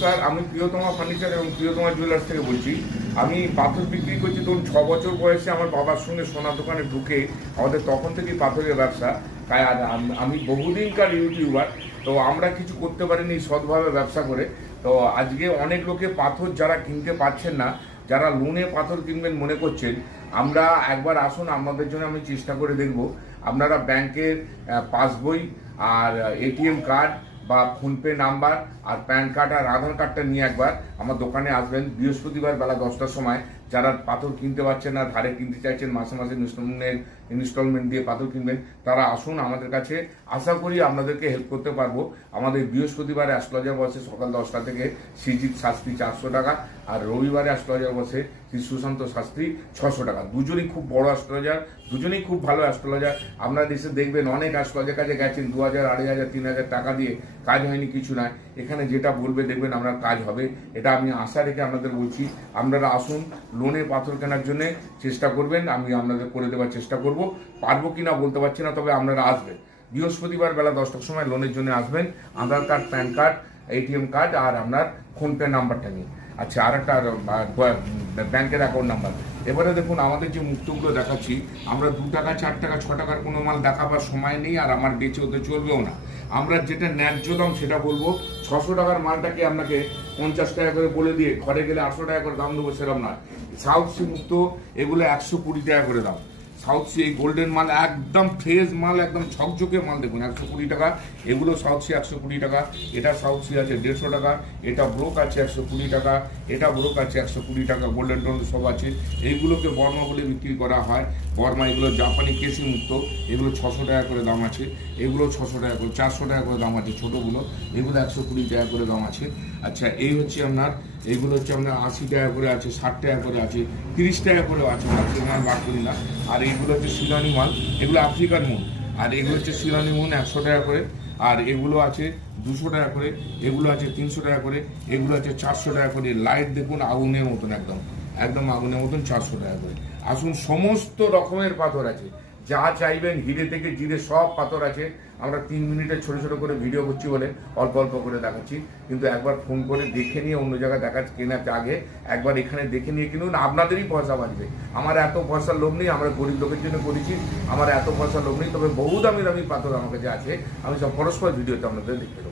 নমস্কার, আমি প্রিয়তমা ফার্নিচার এবং প্রিয়তমা জুয়েলার্স থেকে বলছি। আমি পাথর বিক্রি করছি। ধরুন 6 বছর বয়সে আমার বাবার সঙ্গে সোনার দোকানে ঢুকে আমাদের তখন থেকেই পাথরের ব্যবসা। তাই আমি বহুদিনকার ইউটিউবার। তো আমরা কিছু করতে পারিনি সৎভাবে ব্যবসা করে। তো আজকে অনেক লোকে পাথর যারা কিনতে পারছেন না, যারা লোনে পাথর কিনবেন মনে করছেন, আমরা একবার আসুন, আমাদের জন্য আমি চেষ্টা করে দেখব। আপনারা ব্যাংকের পাসবই আর এটিএম কার্ড বা ফোনপে নাম্বার আর প্যান কার্ড আর আধার কার্ডটা নিয়ে একবার আমার দোকানে আসবেন বৃহস্পতিবার বেলা 10টার সময়। যারা পাথর কিনতে পারছেন না, ধারে কিনতে চাইছেন, মাসে মাসে ইনস্টলমেন্ট দিয়ে পাথর কিনবেন, তারা আসুন আমাদের কাছে। আশা করি আপনাদেরকে হেল্প করতে পারবো। আমাদের বৃহস্পতিবারে অ্যাস্ট্রোলজার বসে সকাল 10টা থেকে শ্রীজিৎ শাস্ত্রী 400 টাকা, আর রবিবারে অ্যাস্ট্রোলজার বসে শ্রী সুশান্ত শাস্ত্রী 600 টাকা। দুজনেই খুব বড় অ্যাস্ট্রোলজার, দুজনেই খুব ভালো অ্যাস্ট্রোলজার। আপনারা দেশে দেখবেন অনেক অ্যাস্ট্রোলজার কাছে গেছেন 2000, 2500, 3000 টাকা দিয়ে, কাজ হয়নি, কিছু নয়। এখানে যেটা বলবে দেখবেন আপনার কাজ হবে, এটা আমি আশা রেখে আপনাদের বলছি। আপনারা আসুন, লোনে পাথর কেনার জন্য চেষ্টা করবেন, আমি আপনাদের করে দেওয়ার চেষ্টা করব। পারবো কিনা বলতে পারছি না, তবে আপনারা আসবেন বৃহস্পতিবার বেলা 10টার সময় লোনের জন্য আসবেন। Aadhaar card, PAN card, ATM card আর আপনার ফোনপে নাম্বারটা নিয়ে। আচ্ছা, আর একটা ব্যাংকের অ্যাকাউন্ট নাম্বার। এবারে দেখুন আমাদের যে মুক্তগুলো দেখাচ্ছি, আমরা 2 টাকা, 4 টাকা, 6 টাকার কোনো মাল দেখাবার সময় নেই, আর আমার বেঁচে হতে চলবেও না। আমরা যেটা ন্যায্য দাম সেটা বলবো। 600 টাকার মালটাকে আপনাকে 50 টাকা করে বলে দিয়ে ঘরে গেলে 800 টাকা করে দাম দেবো, সেরকম নয়। সাউথ সি মুক্ত এগুলো 120 টাকা করে দাম। সাউথ সি এই গোল্ডেন মাল একদম ফ্রেশ মাল, একদম ঝকঝকে মাল, দেখুন 120 টাকা। এগুলো সাউথ সি 120 টাকা। এটা সাউথ সি আছে 150 টাকা। এটা ব্রোক আছে 120 টাকা। এটা ব্রোক আছে 120 টাকা। গোল্ডেন টোন সব আছে। এইগুলোকে বর্মা বলে বিক্রি করা হয়। বর্মা এগুলো জাপানি কেসি মুক্ত, এগুলো 600 টাকা করে দাম আছে। এগুলো 600 টাকা করে, 400 টাকা করে দাম আছে ছোটোগুলো। এগুলো 120 টাকা করে দাম আছে। আচ্ছা, এই হচ্ছে আপনার, এইগুলো হচ্ছে আপনার 80 টাকা করে আছে, 60 টাকা করে আছে, 30 টাকা করেও আছে। মাল বার করি না। আর এইগুলো হচ্ছে শিলানি মাল, এগুলো আফ্রিকান মুন। আর এগুলো হচ্ছে শিলানি মুন 100 টাকা করে। আর এগুলো আছে 200 টাকা করে। এগুলো আছে 300 টাকা করে। এগুলো আছে 400 টাকা করে। লাইট দেখুন আগুনের মতন, একদম আগুনের মতন, 400 টাকা করে। আসুন, সমস্ত রকমের পাথর আছে, যা চাইবেন, হিরে থেকে জিরে সব পাথর আছে। আমরা 3 মিনিটে ছোট ছোট করে ভিডিও করছি বলে অল্প অল্প করে দেখাচ্ছি, কিন্তু একবার ফোন করে দেখে নিয়ে অন্য জায়গায় কেনার আগে একবার এখানে দেখে নিয়ে কিনুন, আপনাদেরই পয়সা বাঁচবে। আমার এত পয়সার লোভ নেই, আমরা গরিব লোকের জন্য করেছি, আমার এত পয়সার লোভ নেই। তবে বহু দামি দামি পাথর আমার কাছে আছে, আমি সব পরস্পর ভিডিওতে আপনাদের দেখতে দেবো।